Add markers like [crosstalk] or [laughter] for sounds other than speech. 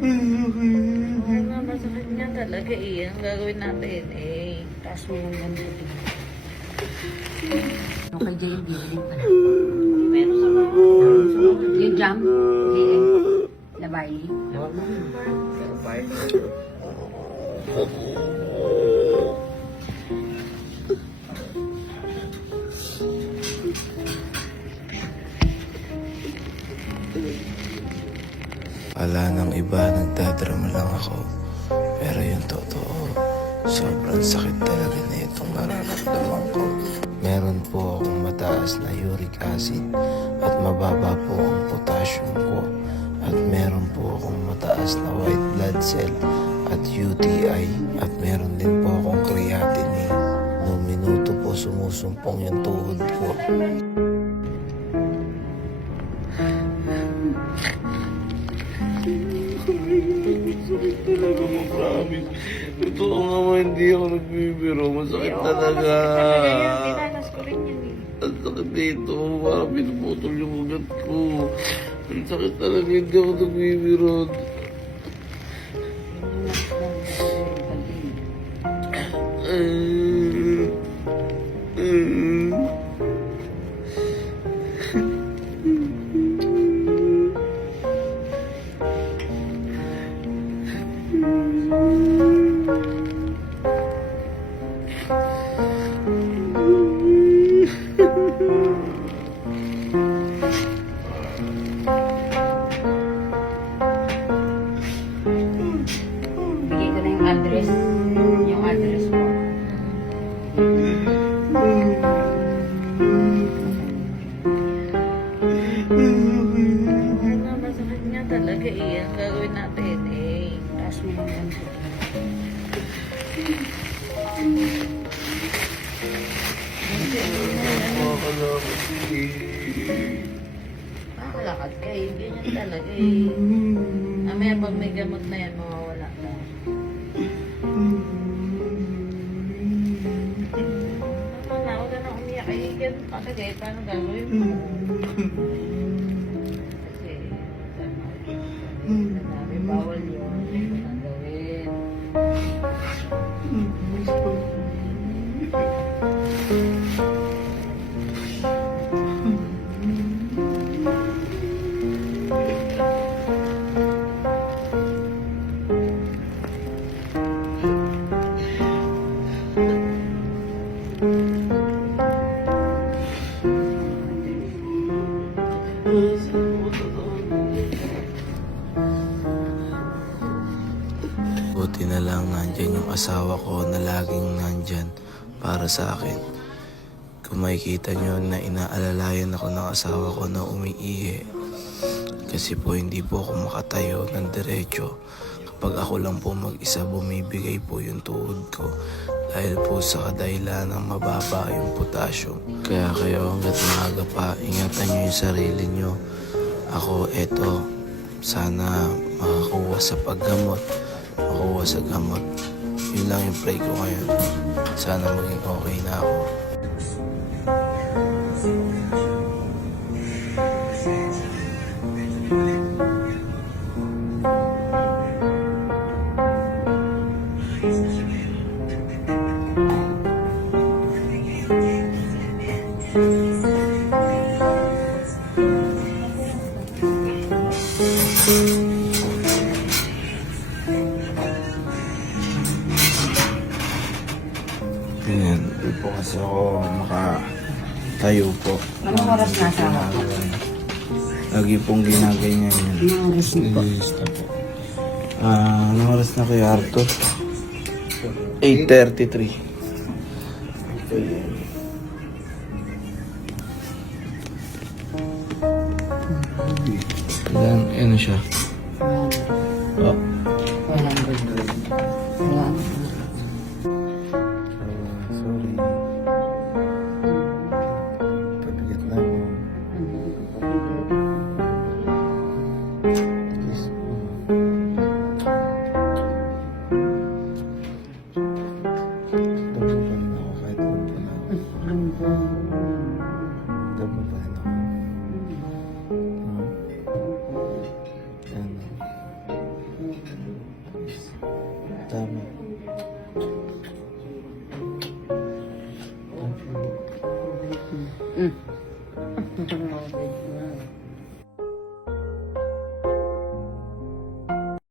Oo nga, masakit nga talaga eh. Ang gagawin natin eh. Taas mo yung ganito. Ano kay Jay, bilhin pa na. Meron sa mga... Yung jam, JM, labay. Wala nang iba, nagdadrama lang ako. Pero yung totoo, sobrang sakit talaga na itong nararamdaman ko. Meron po akong mataas na uric acid at mababa po ang potassium ko. At meron po akong mataas na white blood cell at UTI at meron din po akong creatinine. Noong minuto po sumusumpong yung tuhod ko. Promise. Totoo nga mo, hindi ako nagbibiro. Masakit talaga. Dinanas ko rin yan eh. Ang sakit dito. Parang pinuputol yung ugat ko. Ang sakit talaga, hindi ako nagbibiro. Mm. Address. Yung address nga, masakit nga talaga eh. Ang gagawin natin eh. Taas mo yung ganito. Nakakalakad ka eh. Ganyan talaga eh. Mamaya pag may gamot na yan, mawawala Eh, [laughs] asawa ko na laging nandyan para sa akin. Kung makikita nyo na inaalalayan ako ng asawa ko na umiihi. Kasi po hindi po ako makatayo ng diretso. Kapag ako lang po mag-isa bumibigay po yung tuhod ko. Dahil po sa kadahilan ng mababa yung potassium. Kaya kayo hanggat maaga pa, ingatan nyo yung sarili nyo. Ako, eto, sana makakuha sa paggamot makuha sa gamot. Yun lang yung pray ko ngayon. Sana maging okay na ako. Ayan, hindi po kasi ako makatayo po. Anong oras na asawa ko? Lagi pong ginaganyan yun. Anong oras na po? Ah, anong oras na kay Arthur? 8.33. Ilan, ano siya? You. Mm. Okay.